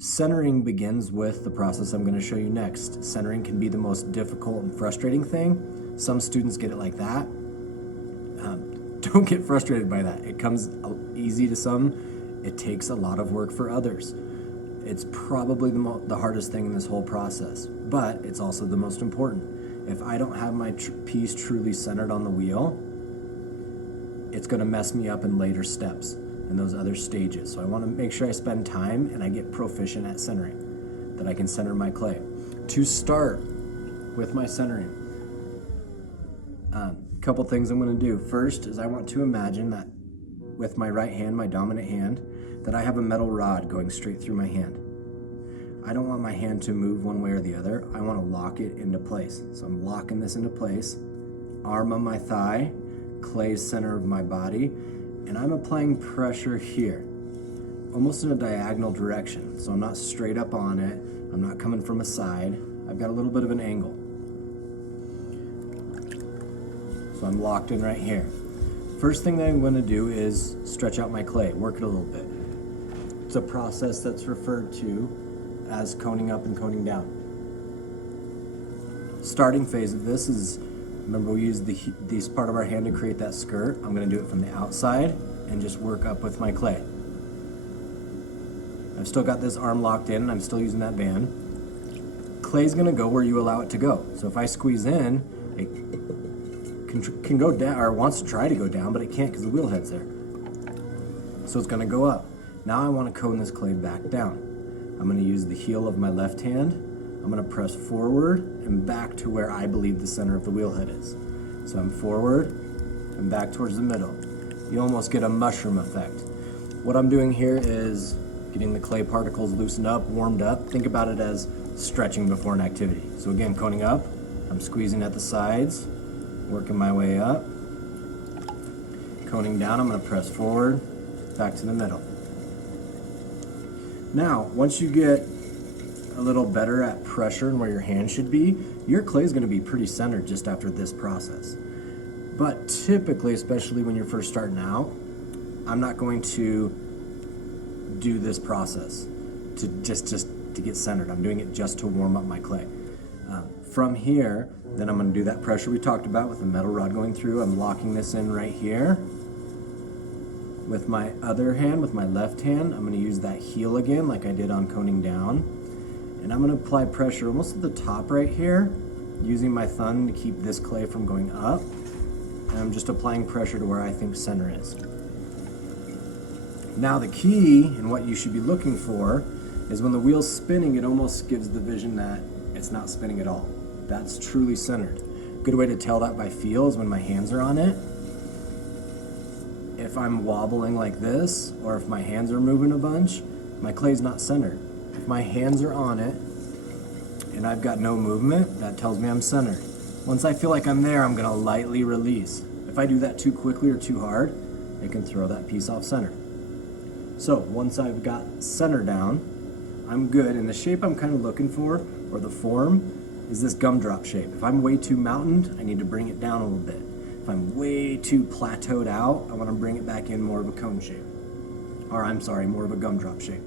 Centering begins with the process I'm going to show you next. Centering can be the most difficult and frustrating thing. Some students get it like that. Don't get frustrated by that. It comes easy to some. It takes a lot of work for others. It's probably the hardest thing in this whole process, but it's also the most important. If I don't have my piece truly centered on the wheel, it's going to mess me up in later steps and those other stages. So I want to make sure I spend time and I get proficient at centering, that I can center my clay. To start with my centering, couple things I'm going to do. First is I want to imagine that with my right hand, my dominant hand, that I have a metal rod going straight through my hand. I don't want my hand to move one way or the other. I want to lock it into place. So I'm locking this into place. Arm on my thigh, clay center of my body, and I'm applying pressure here, almost in a diagonal direction. So I'm not straight up on it. I'm not coming from a side. I've got a little bit of an angle. So I'm locked in right here. First thing that I'm going to do is stretch out my clay, work it a little bit. It's a process that's referred to as coning up and coning down. Starting phase of this is, remember we use this part of our hand to create that skirt. I'm going to do it from the outside and just work up with my clay. I've still got this arm locked in and I'm still using that band. Clay's going to go where you allow it to go. So if I squeeze in, it can go down, or wants to try to go down, but it can't because the wheel head's there. So it's going to go up. Now I want to cone this clay back down. I'm going to use the heel of my left hand. I'm going to press forward and back to where I believe the center of the wheel head is. So I'm forward and back towards the middle. You almost get a mushroom effect. What I'm doing here is getting the clay particles loosened up, warmed up. Think about it as stretching before an activity. So again, coning up, I'm squeezing at the sides, working my way up. Coning down, I'm going to press forward, back to the middle. Now, once you get a little better at pressure and where your hand should be, your clay is going to be pretty centered just after this process. But typically, especially when you're first starting out, I'm not going to do this process to just to get centered. I'm doing it just to warm up my clay. From here, then I'm going to do that pressure we talked about with the metal rod going through. I'm locking this in right here. With my other hand, with my left hand, I'm going to use that heel again like I did on coning down. And I'm going to apply pressure almost at the top right here, using my thumb to keep this clay from going up. And I'm just applying pressure to where I think center is. Now the key and what you should be looking for is when the wheel's spinning, it almost gives the vision that it's not spinning at all. That's truly centered. Good way to tell that by feel is when my hands are on it. If I'm wobbling like this, or if my hands are moving a bunch, my clay's not centered. If my hands are on it, and I've got no movement, that tells me I'm centered. Once I feel like I'm there, I'm gonna lightly release. If I do that too quickly or too hard, it can throw that piece off center. So once I've got center down, I'm good. And the shape I'm kind of looking for, or the form, is this gumdrop shape. If I'm way too mountained, I need to bring it down a little bit. If I'm way too plateaued out, I want to bring it back in more of a cone shape. Or I'm sorry, more of a gumdrop shape.